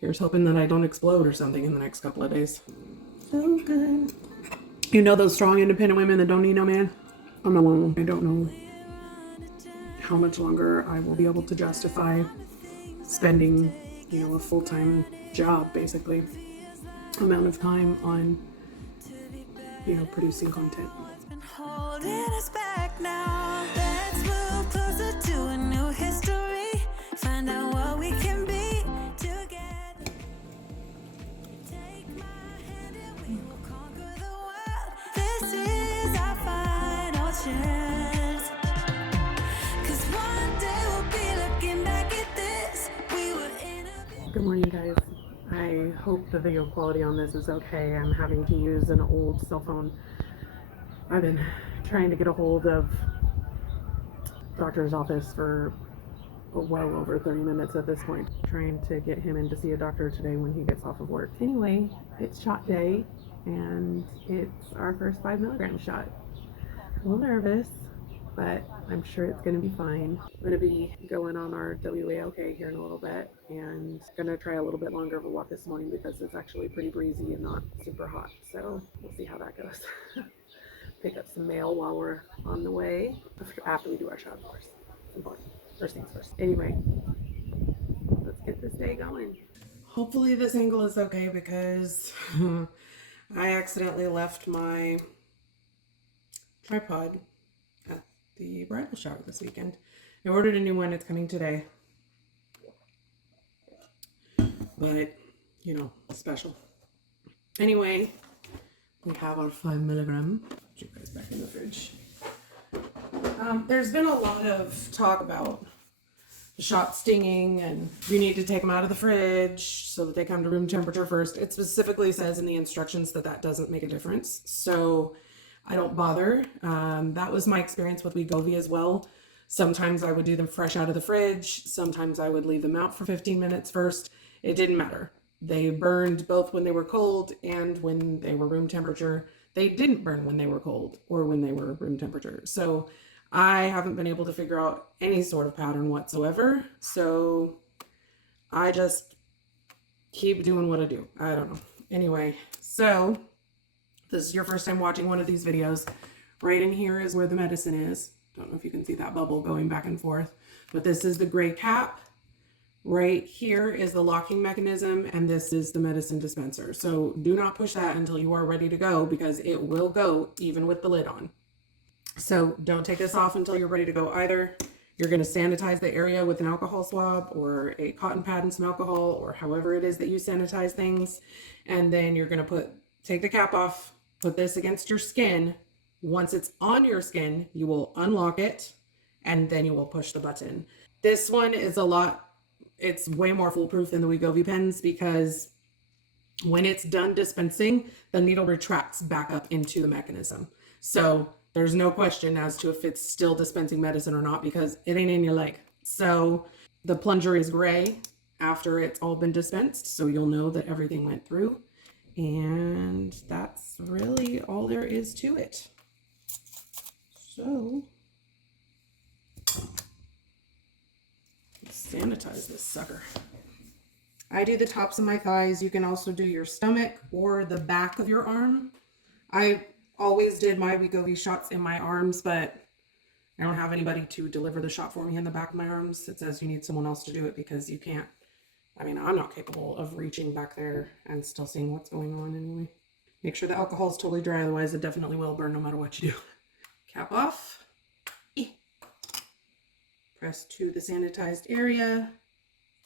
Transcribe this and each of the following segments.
Here's hoping that I don't explode or something in the next couple of days. So good. You know those strong, independent women that don't need no man? I'm not one of them. I don't know how much longer I will be able to justify spending, you know, a full-time job, basically, amount of time on, you know, producing content. Holding us back now. Let's move closer to a new history. Find out what we can be together. Take my hand and we will conquer the world. This is our final chance. 'Cause one day we'll be looking back at this. We were in a... Good morning, guys. I hope the video quality on this is okay. I'm having to use an old cell phone. I've been trying to get a hold of doctor's office for well over 30 minutes at this point, trying to get him in to see a doctor today when he gets off of work. Anyway, it's shot day and it's our first 5 milligram shot. A little nervous, but I'm sure it's going to be fine. I'm going to be going on our WALK here in a little bit and going to try a little bit longer of a walk this morning because it's actually pretty breezy and not super hot. So we'll see how that goes. Pick up some mail while we're on the way after we do our shot, of course. It's important. First things first. Anyway, let's get this day going. Hopefully this angle is okay because I accidentally left my tripod at the bridal shower this weekend. I ordered a new one. It's coming today. But, you know, special. Anyway, we have our 5 milligram. Put you guys back in the fridge. There's been a lot of talk about the shot stinging and you need to take them out of the fridge so that they come to room temperature first. It specifically says in the instructions that that doesn't make a difference. So I don't bother. That was my experience with Wegovy as well. Sometimes I would do them fresh out of the fridge. Sometimes I would leave them out for 15 minutes first. It didn't matter. They burned both when they were cold and when they were room temperature. They didn't burn when they were cold or when they were room temperature. So I haven't been able to figure out any sort of pattern whatsoever. So I just keep doing what I do. I don't know. Anyway, so this is your first time watching one of these videos. Right in here is where the medicine is. Don't know if you can see that bubble going back and forth, but this is the gray cap. Right here is the locking mechanism, and this is the medicine dispenser. So do not push that until you are ready to go because it will go even with the lid on. So don't take this off until you're ready to go either. You're going to sanitize the area with an alcohol swab or a cotton pad and some alcohol or however it is that you sanitize things. And then you're going to take the cap off, put this against your skin. Once it's on your skin, you will unlock it and then you will push the button. This one is it's way more foolproof than the Wegovy pens because when it's done dispensing, the needle retracts back up into the mechanism. So there's no question as to if it's still dispensing medicine or not because it ain't in your leg. So the plunger is gray after it's all been dispensed. So you'll know that everything went through. And that's really all there is to it. So let's sanitize this sucker. I do the tops of my thighs. You can also do your stomach or the back of your arm. I always did my Wegovy shots in my arms, but I don't have anybody to deliver the shot for me in the back of my arms. It says you need someone else to do it because you can't. I mean, I'm not capable of reaching back there and still seeing what's going on anyway. Make sure the alcohol is totally dry, otherwise it definitely will burn no matter what you do. Cap off. Press to the sanitized area.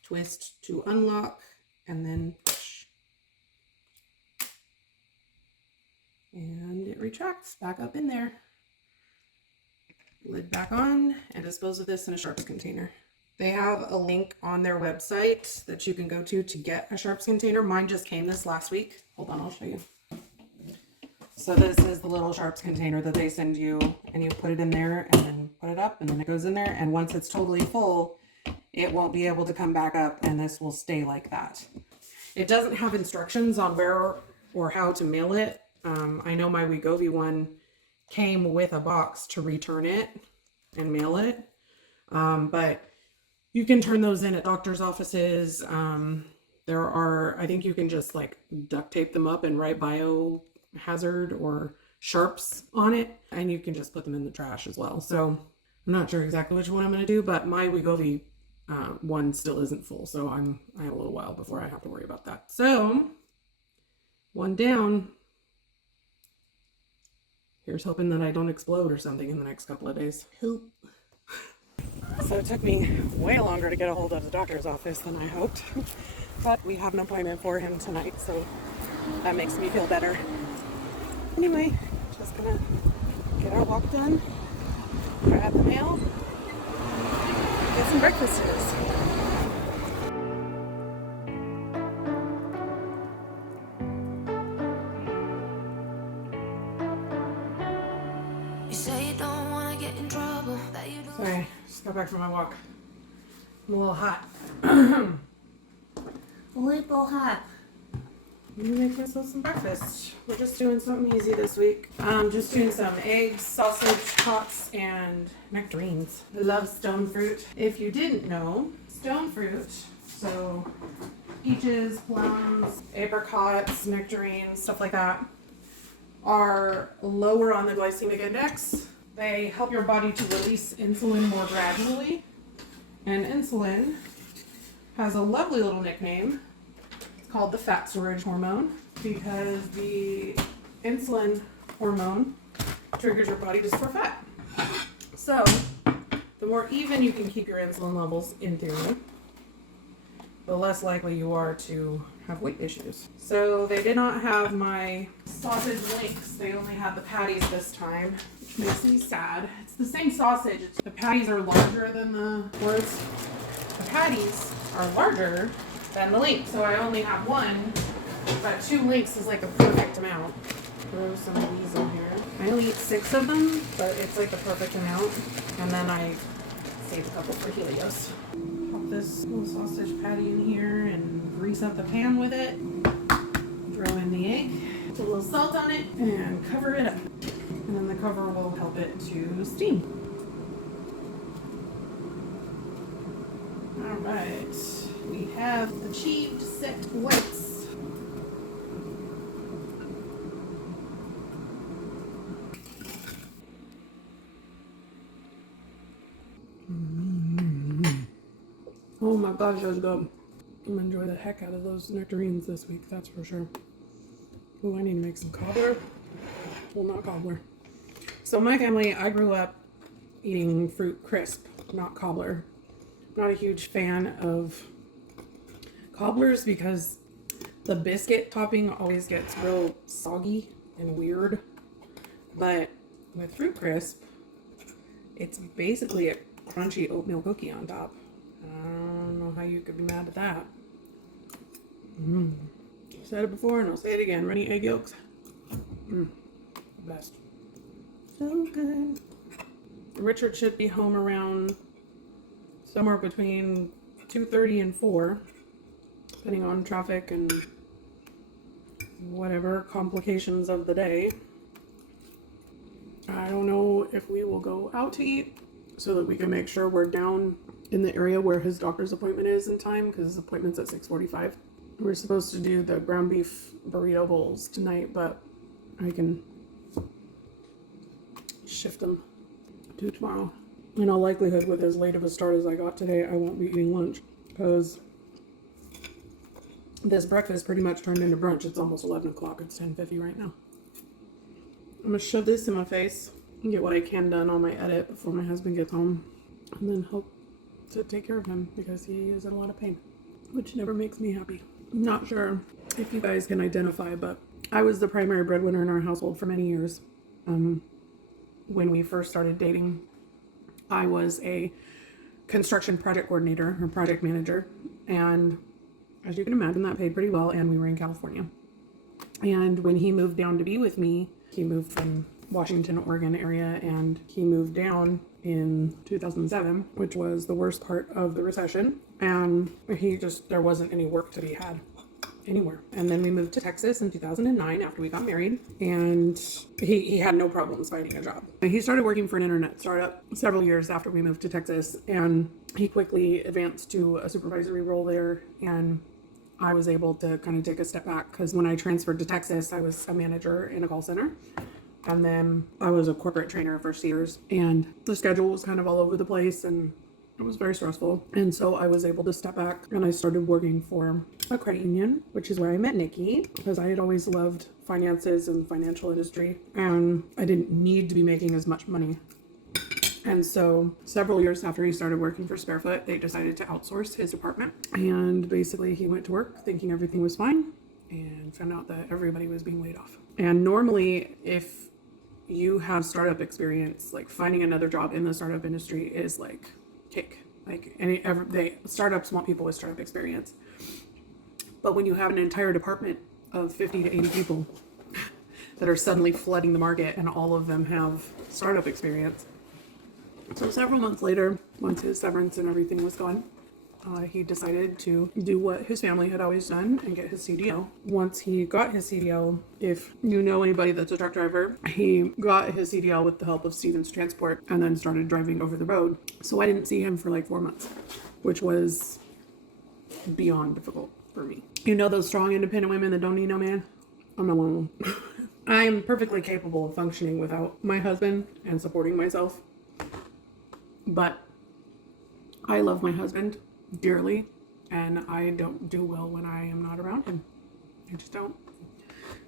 Twist to unlock, and then push. And it retracts back up in there. Lid back on, and dispose of this in a sharps container. They have a link on their website that you can go to get a sharps container. Mine just came this last week. Hold on, I'll show you. So this is the little sharps container that they send you, and you put it in there and then put it up, and then it goes in there. And once it's totally full, it won't be able to come back up, and this will stay like that. It doesn't have instructions on where or how to mail it. I know my Wegovy one came with a box to return it and mail it. But you can turn those in at doctor's offices. There are, I think you can just like duct tape them up and write biohazard or sharps on it, and you can just put them in the trash as well. So I'm not sure exactly which one I'm going to do, but my Wegovy one still isn't full, so I have a little while before I have to worry about that. So one down. Here's hoping that I don't explode or something in the next couple of days. Hope. So it took me way longer to get a hold of the doctor's office than I hoped. But we have an appointment for him tonight, so that makes me feel better. Anyway, just gonna get our walk done, grab the mail, get some breakfast. You say you don't want to get in trouble. Sorry, just got back from my walk. I'm a little hot. A little hot. I'm gonna make myself some breakfast. We're just doing something easy this week. Just doing some eggs, sausage, tots, and nectarines. I love stone fruit. If you didn't know, stone fruit, so peaches, plums, apricots, nectarines, stuff like that, are lower on the glycemic index. They help your body to release insulin more gradually. And insulin has a lovely little nickname. It's called the fat storage hormone because the insulin hormone triggers your body to store fat. So the more even you can keep your insulin levels in theory, the less likely you are to have weight issues. So they did not have my sausage links. They only had the patties this time, which makes me sad. It's the same sausage. The patties are larger than the patties are larger than the links. So I only have one, but 2 links is like a perfect amount. Throw some of these in here. I only eat 6 of them, but it's like the perfect amount. And then I save a couple for Helios. Pop this little sausage patty in here and grease up the pan with it. Throw in the egg, put a little salt on it, and cover it up. And then the cover will help it to steam. All right, we have achieved set weights. Oh my gosh, that's good. I'm gonna enjoy the heck out of those nectarines this week, that's for sure. Oh, I need to make some cobbler. Well, not cobbler. So my family, I grew up eating fruit crisp, not cobbler. Not a huge fan of cobblers because the biscuit topping always gets real soggy and weird. But with fruit crisp, it's basically a crunchy oatmeal cookie on top. I don't know how you could be mad at that. I've said it before and I'll say it again. Runny egg yolks. Best. So good. Richard should be home around somewhere between 2:30 and 4, depending on traffic and whatever complications of the day. I don't know if we will go out to eat so that we can make sure we're down in the area where his doctor's appointment is in time, because his appointment's at 6:45. We're supposed to do the ground beef burrito bowls tonight, but I can shift them to tomorrow. In all likelihood, with as late of a start as I got today, I won't be eating lunch because this breakfast pretty much turned into brunch. It's almost 11 o'clock. It's 10:50 right now. I'm going to shove this in my face and get what I can done on my edit before my husband gets home, and then hope to take care of him because he is in a lot of pain, which never makes me happy. I'm not sure if you guys can identify, but I was the primary breadwinner in our household for many years. When we first started dating, I was a construction project coordinator or project manager, and as you can imagine, that paid pretty well, and we were in California. And when he moved down to be with me, he moved from Washington, Oregon area, and he moved down in 2007, which was the worst part of the recession, and there wasn't any work to be had anywhere. And then we moved to Texas in 2009 after we got married, and he had no problems finding a job. He started working for an internet startup several years after we moved to Texas, and he quickly advanced to a supervisory role there, and I was able to kind of take a step back, because when I transferred to Texas, I was a manager in a call center. And then I was a corporate trainer for years, and the schedule was kind of all over the place and it was very stressful. And so I was able to step back and I started working for a credit union, which is where I met Nikki, because I had always loved finances and financial industry, and I didn't need to be making as much money. And so several years after he started working for Sparefoot, they decided to outsource his department. And basically he went to work thinking everything was fine and found out that everybody was being laid off. And normally, if you have startup experience, like finding another job in the startup industry is like cake. Like startups want people with startup experience. But when you have an entire department of 50 to 80 people that are suddenly flooding the market and all of them have startup experience. So several months later, once his severance and everything was gone, he decided to do what his family had always done and get his CDL. Once he got his CDL, if you know anybody that's a truck driver, he got his CDL with the help of Stevens Transport and then started driving over the road. So I didn't see him for like 4 months, which was beyond difficult for me. You know those strong, independent women that don't need no man? I'm not one of them. I am perfectly capable of functioning without my husband and supporting myself. But I love my husband dearly, and I don't do well when I am not around him. I just don't.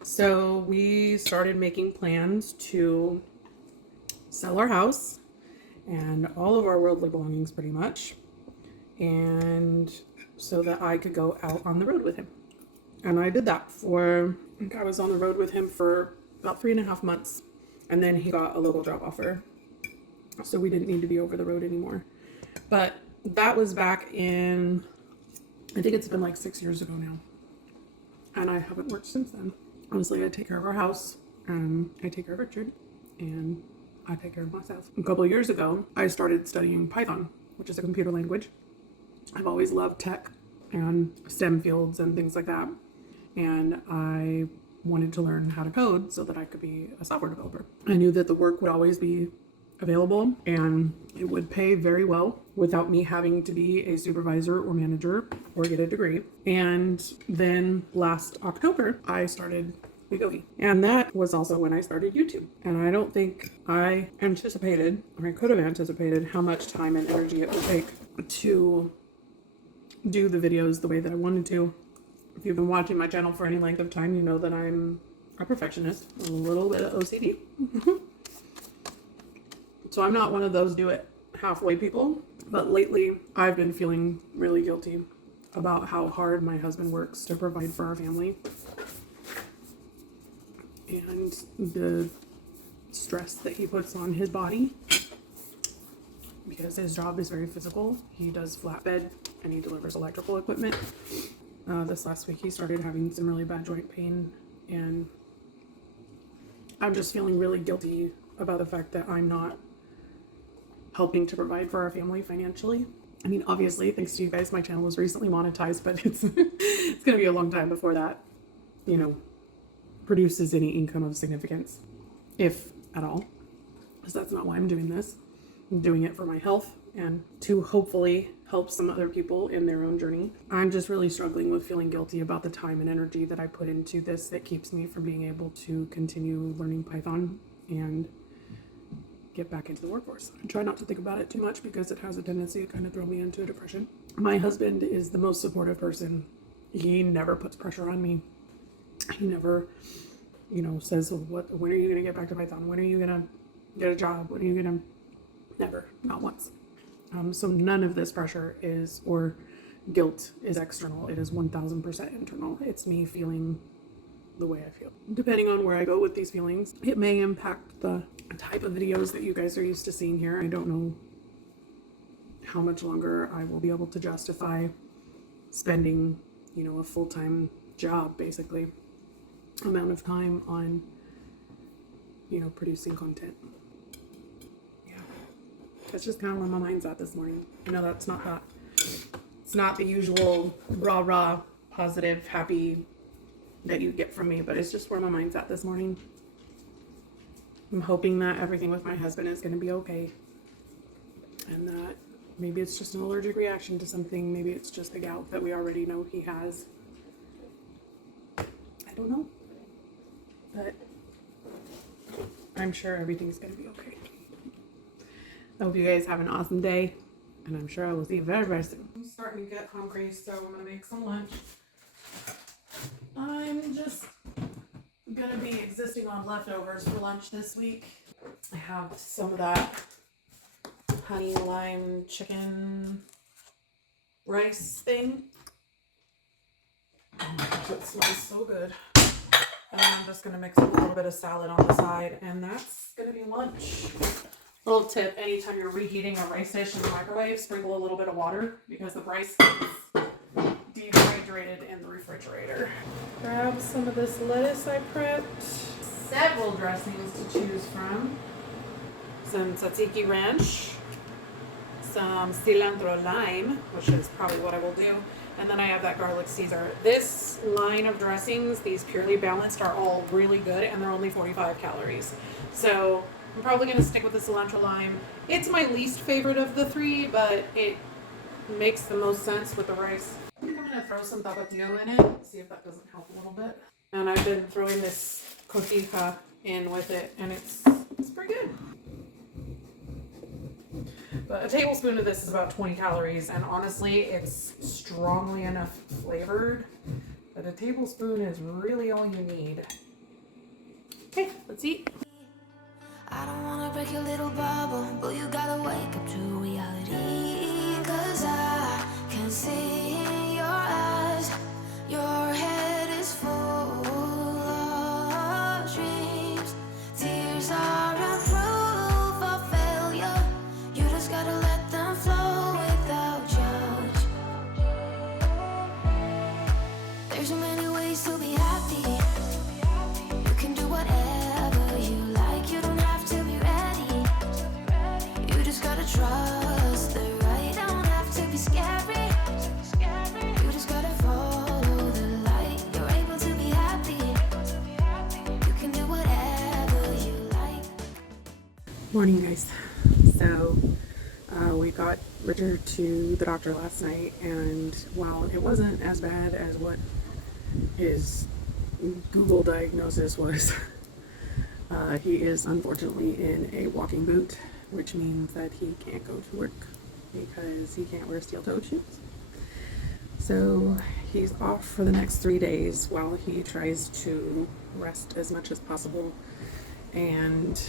So we started making plans to sell our house and all of our worldly belongings pretty much, and so that I could go out on the road with him. And I did that for, I think I was on the road with him for about 3.5 months, and then he got a local job offer, so we didn't need to be over the road anymore. But that was back in, I think it's been like 6 years ago now. And I haven't worked since then. Honestly, I take care of our house, and I take care of Richard, and I take care of myself. A couple of years ago, I started studying Python, which is a computer language. I've always loved tech and STEM fields and things like that. And I wanted to learn how to code so that I could be a software developer. I knew that the work would always be available and it would pay very well without me having to be a supervisor or manager or get a degree. And then last October, I started Jiggy. And that was also when I started YouTube. And I don't think I anticipated, or I could have anticipated, how much time and energy it would take to do the videos the way that I wanted to. If you've been watching my channel for any length of time, you know that I'm a perfectionist, a little bit of OCD. So I'm not one of those do it halfway people, but lately I've been feeling really guilty about how hard my husband works to provide for our family and the stress that he puts on his body because his job is very physical. He does flatbed and he delivers electrical equipment. This last week he started having some really bad joint pain, and I'm just feeling really guilty about the fact that I'm not helping to provide for our family financially. I mean, obviously, thanks to you guys, my channel was recently monetized, but it's it's going to be a long time before that, produces any income of significance, if at all. Because that's not why I'm doing this. I'm doing it for my health and to hopefully help some other people in their own journey. I'm just really struggling with feeling guilty about the time and energy that I put into this that keeps me from being able to continue learning Python and get back into the workforce. I try not to think about it too much because it has a tendency to kind of throw me into a depression. My husband is the most supportive person. He never puts pressure on me. He never, says, when are you going to get back to Python? When are you going to get a job? When are you going to, never, not once. So none of this pressure or guilt is external. It is 1000% internal. It's me feeling the way I feel. Depending on where I go with these feelings, it may impact the type of videos that you guys are used to seeing here. I don't know how much longer I will be able to justify spending, a full-time job, basically, amount of time on, producing content. Yeah. That's just kind of where my mind's at this morning. That's not that. It's not the usual rah-rah, positive, happy that you get from me, but it's just where my mind's at this morning. I'm hoping that everything with my husband is going to be okay, and that maybe it's just an allergic reaction to something. Maybe it's just the gout that we already know he has, I don't know. But I'm sure everything's going to be okay. I hope you guys have an awesome day. And I'm sure I will see you very, very soon. I'm starting to get hungry, so I'm going to make some lunch. I'm just going to be existing on leftovers for lunch this week. I have some of that honey lime chicken rice thing. Oh my gosh, it smells so good. And then I'm just going to mix a little bit of salad on the side, and that's going to be lunch. Little tip, anytime you're reheating a rice dish in the microwave, sprinkle a little bit of water because the rice gets dehydrated in the refrigerator. Grab some of this lettuce I prepped. Several dressings to choose from. Some tzatziki ranch. Some cilantro lime, which is probably what I will do. And then I have that garlic Caesar. This line of dressings, these Purely Balanced, are all really good, and they're only 45 calories. So I'm probably going to stick with the cilantro lime. It's my least favorite of the three, but it makes the most sense with the rice. I think I'm going to throw some tapatio in it, see if that doesn't help a little bit. And I've been throwing this cotija in with it, and it's pretty good. But a tablespoon of this is about 20 calories, and honestly, it's strongly enough flavored that a tablespoon is really all you need. Okay, let's eat. I don't wanna break your little bubble, but you gotta wake up to reality. 'Cause I can see in your eyes, your head is full of dreams. Tears are a proof of failure. You just gotta let them flow without judge. There's so many ways to be happy. You can do whatever you like. You don't have to be ready. You just gotta trust the right. Don't have to be scary. You just gotta follow the light. You're able to be happy. You can do whatever you like. Morning, guys. So we got Richard to the doctor last night, and while it wasn't as bad as what his Google diagnosis was, he is unfortunately in a walking boot, which means that he can't go to work because he can't wear steel-toed shoes. So he's off for the next 3 days while he tries to rest as much as possible. And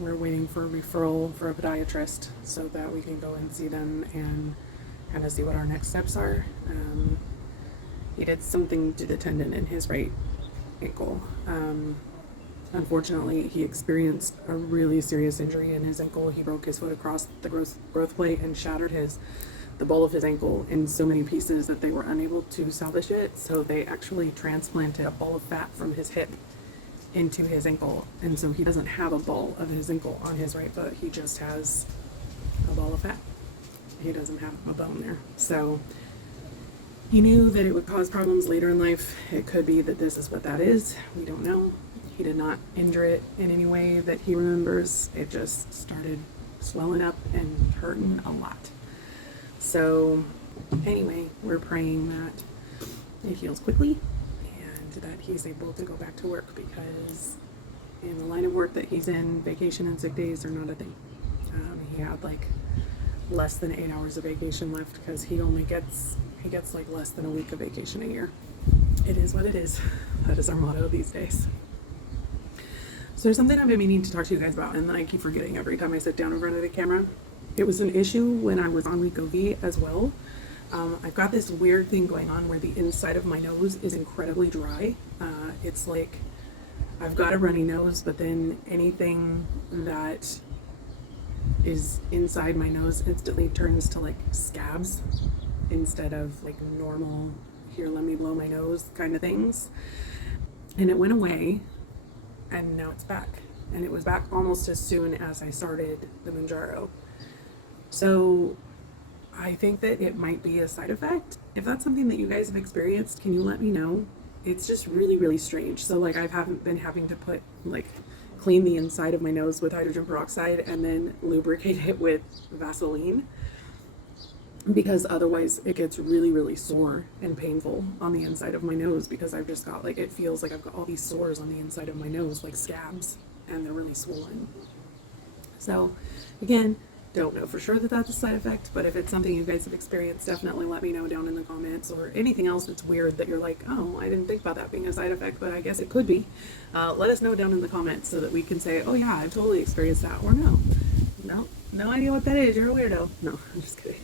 we're waiting for a referral for a podiatrist so that we can go and see them and kind of see what our next steps are. He did something to the tendon in his right ankle. Unfortunately, he experienced a really serious injury in his ankle. He broke his foot across the growth plate and shattered the ball of his ankle in so many pieces that they were unable to salvage it. So they actually transplanted a ball of fat from his hip into his ankle, and so he doesn't have a ball of his ankle on his right foot. He just has a ball of fat. He doesn't have a bone there. So he knew that it would cause problems later in life. It could be that this is what that is. We don't know. He did not injure it in any way that he remembers. It just started swelling up and hurting a lot. So anyway, we're praying that it heals quickly and that he's able to go back to work, because in the line of work that he's in, vacation and sick days are not a thing. He had like less than 8 hours of vacation left because he gets like less than a week of vacation a year. It is what it is. That is our motto these days. So there's something I've been meaning to talk to you guys about, and then I keep forgetting every time I sit down in front of the camera. It was an issue when I was on Wegovy as well. I've got this weird thing going on where the inside of my nose is incredibly dry. It's like I've got a runny nose, but then anything that is inside my nose instantly turns to like scabs instead of like normal, here, let me blow my nose kind of things. And it went away, and now it's back. And it was back almost as soon as I started the Mounjaro. So I think that it might be a side effect. If that's something that you guys have experienced, can you let me know? It's just really, really strange. So like I haven't been having to clean the inside of my nose with hydrogen peroxide and then lubricate it with Vaseline. because otherwise it gets really, really sore and painful on the inside of my nose, because I've just got like, it feels like I've got all these sores on the inside of my nose, like scabs, and they're really swollen. So again, don't know for sure that that's a side effect, but if it's something you guys have experienced, definitely let me know down in the comments, or anything else that's weird that you're like, oh, I didn't think about that being a side effect, but I guess it could be. Let us know down in the comments so that we can say, oh yeah, I've totally experienced that, or no idea what that is, you're a weirdo. No, I'm just kidding.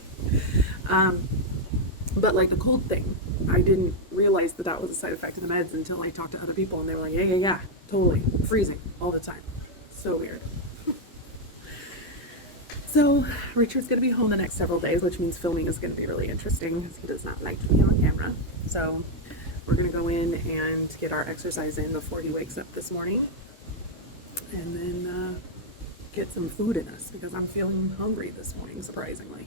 But like the cold thing, I didn't realize that that was a side effect of the meds until I talked to other people, and they were like, yeah, totally, freezing all the time. So weird. So Richard's going to be home the next several days, which means filming is going to be really interesting because he does not like to be on camera. So we're going to go in and get our exercise in before he wakes up this morning, and then get some food in us, because I'm feeling hungry this morning, surprisingly.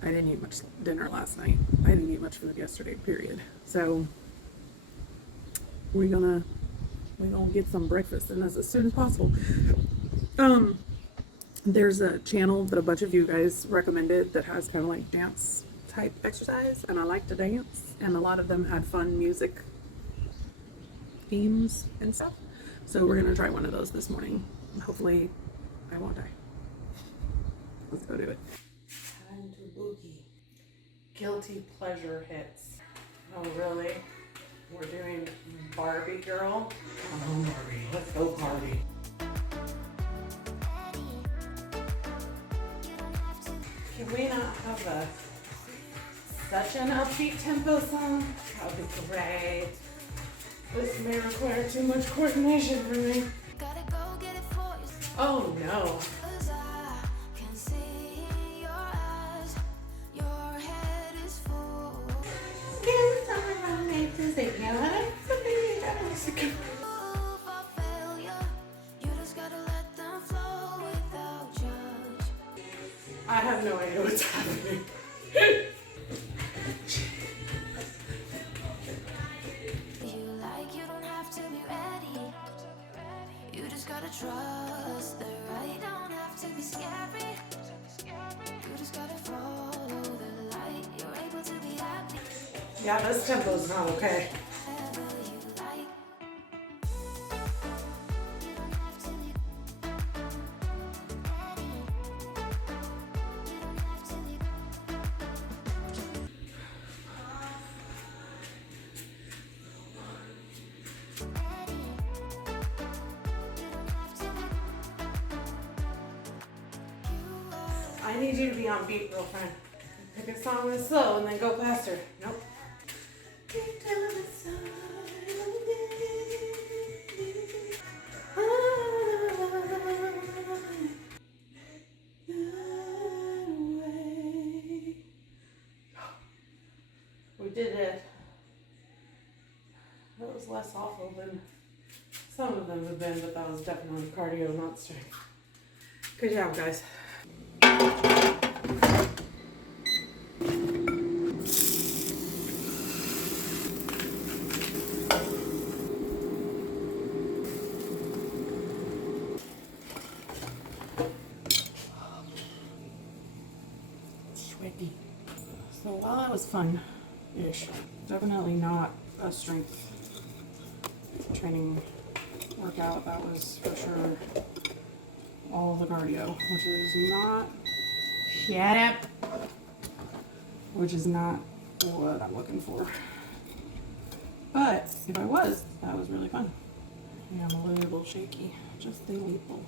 I didn't eat much dinner last night. I didn't eat much food yesterday, period. So we're gonna get some breakfast in us as soon as possible. There's a channel that a bunch of you guys recommended that has kind of like dance type exercise, and I like to dance, and a lot of them had fun music themes and stuff. So we're gonna try one of those this morning. Hopefully I won't die. Let's go do it. Time to boogie. Guilty pleasure hits. Oh really? We're doing Barbie girl? Come on Barbie, let's go Barbie. Can we not have such an upbeat tempo song? That would be great. This may require too much coordination for me. Oh no. I have no idea what's happening. Trust the right, don't have to be scary. You just gotta follow the light. You're able to be happy. Yeah, this tempo's not okay. I need you to be on beat, girlfriend. Pick a song that's slow and then go faster. Nope. We did it. That was less awful than some of them have been, but that was definitely cardio, not strength. Good job, guys. Sweaty. So while that was fun-ish, definitely not a strength training workout. That was for sure all the cardio, which is not, shut up, which is not what I'm looking for. But if I was, that was really fun. Yeah, I'm a little shaky, just a little.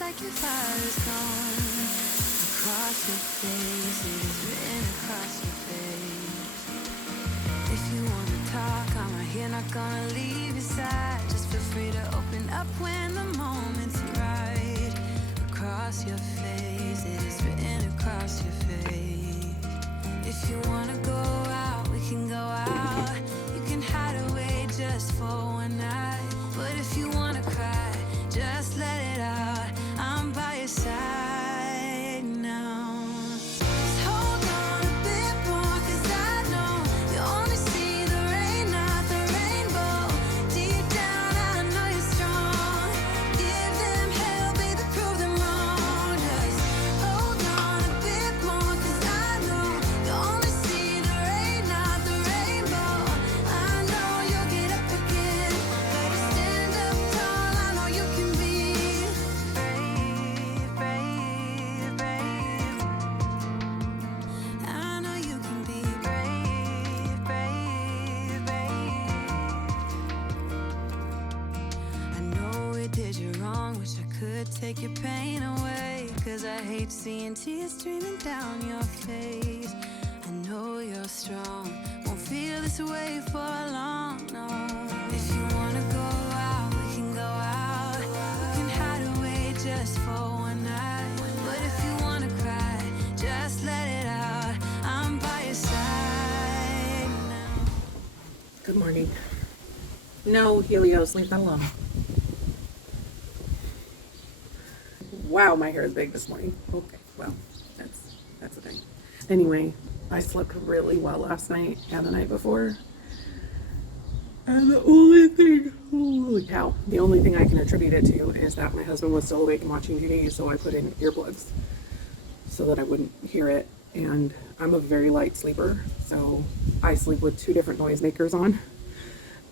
Like your fire is gone across your face, it is written across your face. If you wanna talk, I'm You're not gonna leave your side. Just feel free to open up when the moment's right. Across your face, it is written across your face. If you wanna go out, we can go out. You can hide away just for one night. But if you wanna cry, just let it out. I'm by your side now. Just hold on a bit more, 'cause I know you only see the rain, not the rainbow. Deep down, I know you're strong. Give them hell, baby, prove them wrong. Just hold on a bit more, 'cause I know you only see the rain, not the rainbow. I know you'll get up again. Better stand up tall, I know you can be brave, brave, brave. I know you can be brave, brave, brave. I know it did you wrong, wish I could take your pain away. 'Cause I hate seeing tears streaming down your face. I know you're strong, won't feel this way for long, no. If you wanna go out, we can go out. We can hide away just for one night. But if you wanna cry, just let it out. I'm by your side now. Good morning. No, Helios, leave that alone. Wow, my hair is big this morning. Okay, well, that's the thing. Anyway, I slept really well last night and the night before. And the only thing, holy cow, the only thing I can attribute it to is that my husband was still awake and watching Jiggy, so I put in earplugs so that I wouldn't hear it. And I'm a very light sleeper, so I sleep with 2 different noisemakers on.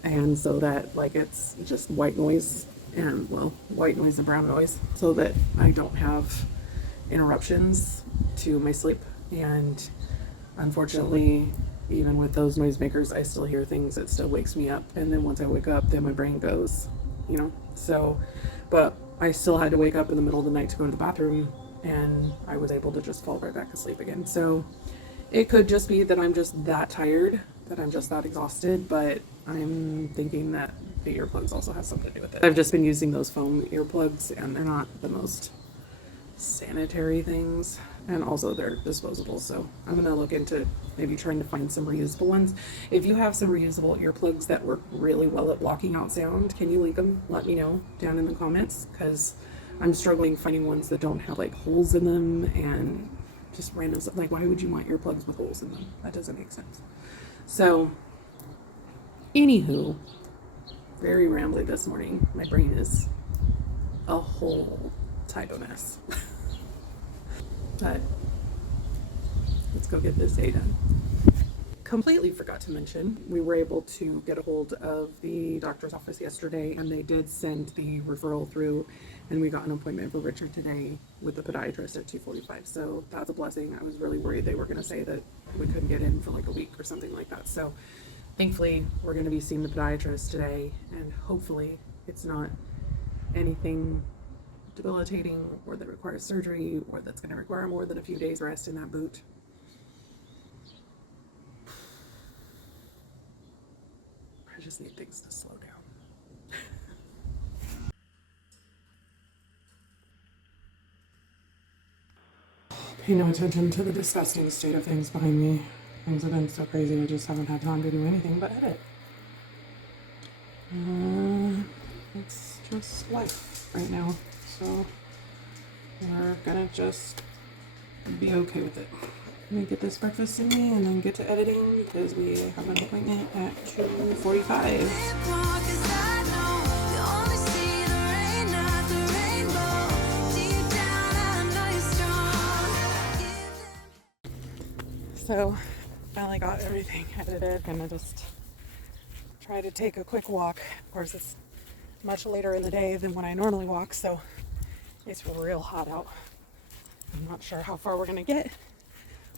And so that, like, it's just white noise and, well, white noise and brown noise, so that I don't have interruptions to my sleep. And unfortunately, even with those noisemakers, I still hear things. It still wakes me up. And then once I wake up, then my brain goes, you know. So, but I still had to wake up in the middle of the night to go to the bathroom, and I was able to just fall right back asleep again. So it could just be that I'm just that tired, that I'm just that exhausted, but I'm thinking that the earplugs also has something to do with it. I've just been using those foam earplugs, and they're not the most sanitary things, and also they're disposable, so I'm gonna look into maybe trying to find some reusable ones. If you have some reusable earplugs that work really well at blocking out sound, can you link them? Let me know down in the comments, because I'm struggling finding ones that don't have like holes in them and just random stuff. Like, why would you want earplugs with holes in them? That doesn't make sense. So anywho, very rambly this morning. My brain is a whole type of mess. But let's go get this day done. Completely forgot to mention, we were able to get a hold of the doctor's office yesterday, and they did send the referral through, and we got an appointment for Richard today with the podiatrist at 2:45. So that's a blessing. I was really worried they were going to say that we couldn't get in for like a week or something like that. So thankfully, we're going to be seeing the podiatrist today, and hopefully it's not anything debilitating or that requires surgery or that's going to require more than a few days rest in that boot. I just need things to slow down. Pay no attention to the disgusting state of things behind me. Things have been so crazy, I just haven't had time to do anything but edit. It's just life right now, so we're gonna just be okay with it. Let me get this breakfast in me and then get to editing, because we have an appointment at 2:45. So finally got everything edited. Gonna just try to take a quick walk. Of course, it's much later in the day than when I normally walk, so it's real hot out. I'm not sure how far we're gonna get,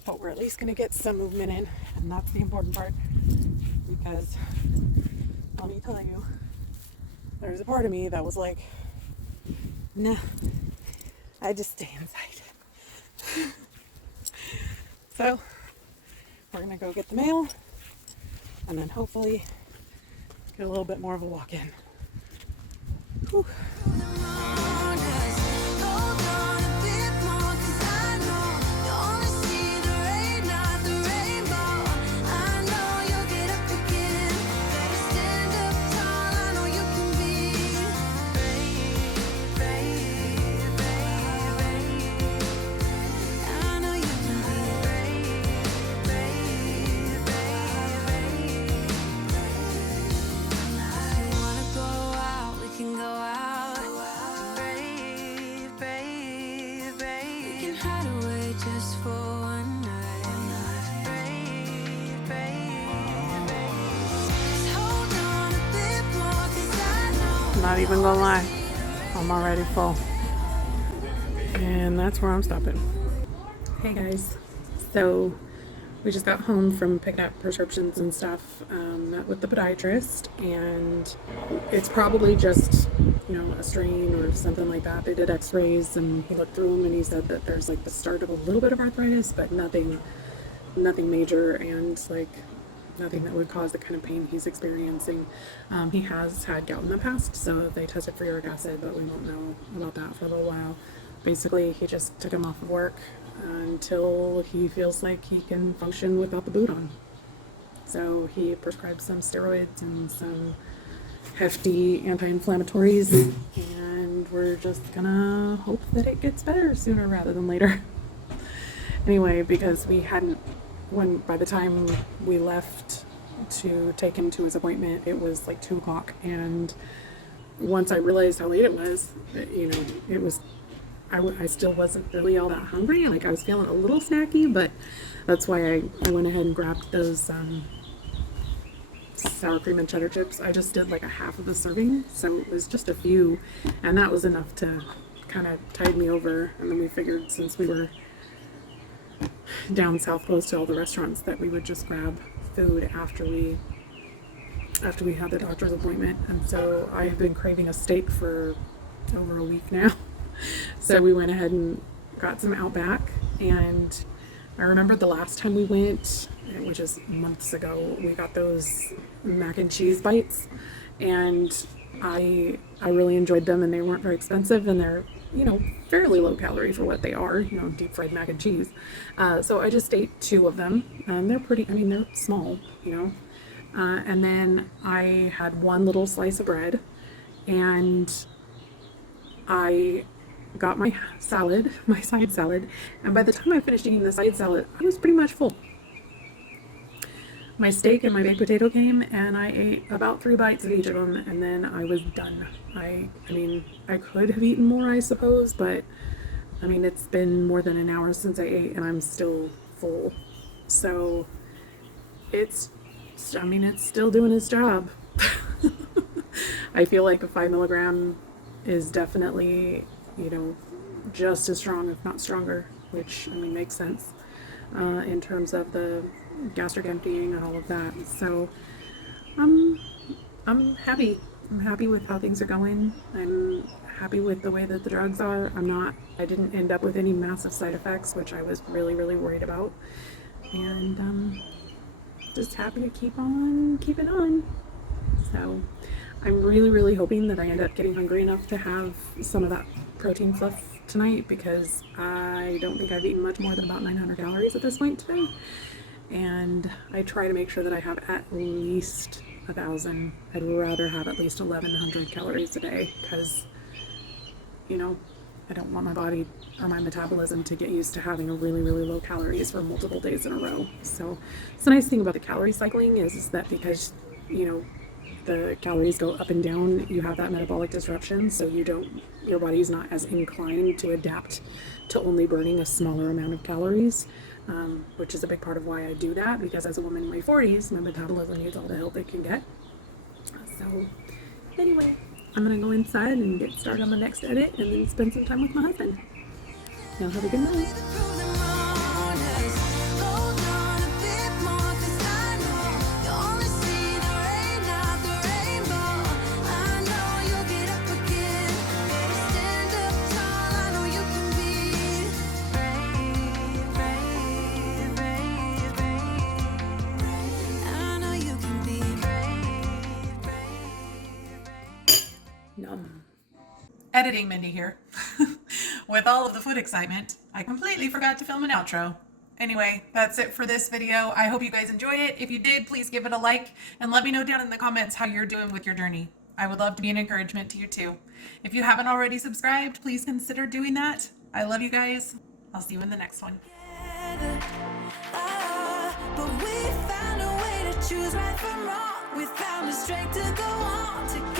but we're at least gonna get some movement in, and that's the important part, because let me tell you, there's a part of me that was like, nah, I just stay inside. So we're gonna go get the mail, and then hopefully get a little bit more of a walk in. Whew. Not even gonna lie, I'm already full. And that's where I'm stopping. Hey guys, so we just got home from picking up prescriptions and stuff, met with the podiatrist, and it's probably just, you know, a strain or something like that. They did x-rays and he looked through them and he said that there's like the start of a little bit of arthritis, but nothing major, and like nothing that would cause the kind of pain he's experiencing. He has had gout in the past, so they tested for uric acid, but we won't know about that for a little while. Basically, he just took him off of work until he feels like he can function without the boot on. So he prescribed some steroids and some hefty anti-inflammatories, and we're just gonna hope that it gets better sooner rather than later. Anyway, because we hadn't, by the time we left to take him to his appointment, it was like 2 o'clock, and once I realized how late it was, you know, it was, I still wasn't really all that hungry. Like, I was feeling a little snacky, but that's why I went ahead and grabbed those sour cream and cheddar chips. I just did like a half of a serving, so it was just a few, and that was enough to kind of tide me over. And then we figured, since we were down south close to all the restaurants, that we would just grab food after we had the doctor's appointment. And so I have been craving a steak for over a week now. So we went ahead and got some Outback, and I remember the last time we went, which is months ago, we got those mac and cheese bites, and I really enjoyed them, and they weren't very expensive, and they're, you know, fairly low calorie for what they are, you know, deep fried mac and cheese. So I just ate 2 of them. They're pretty, I mean, they're small, you know. And then I had 1 little slice of bread, and I got my salad, my side salad, and by the time I finished eating the side salad, I was pretty much full. My steak and my baked potato came, and I ate about 3 bites of each of them, and then I was done. I mean, I could have eaten more, I suppose, but I mean, it's been more than an hour since I ate, and I'm still full. So it's still doing its job. I feel like a 5 milligram is definitely, you know, just as strong, if not stronger, which, I mean, makes sense in terms of the gastric emptying and all of that. So I'm happy. I'm happy with how things are going. I'm happy with the way that the drugs are. I didn't end up with any massive side effects, which I was really, really worried about. And just happy to keep on keeping on. So I'm really, really hoping that I end up getting hungry enough to have some of that protein fluff tonight, because I don't think I've eaten much more than about 900 calories at this point today. And I try to make sure that I have at least 1,000. I'd rather have at least 1,100 calories a day, because, you know, I don't want my body or my metabolism to get used to having a really, really low calories for multiple days in a row. So it's the nice thing about the calorie cycling is that because, you know, the calories go up and down, you have that metabolic disruption, so your body's not as inclined to adapt to only burning a smaller amount of calories, which is a big part of why I do that, because as a woman in my 40s, my metabolism needs all the help it can get. So anyway, I'm gonna go inside and get started on the next edit, and then spend some time with my husband. Y'all have a good night. editing Mindy here. With all of the food excitement, I completely forgot to film an outro. Anyway, that's it for this video. I hope you guys enjoyed it. If you did, please give it a like and let me know down in the comments how you're doing with your journey. I would love to be an encouragement to you too. If you haven't already subscribed, please consider doing that. I love you guys. I'll see you in the next one. But we found a way to choose right from wrong. We found the strength to go on together.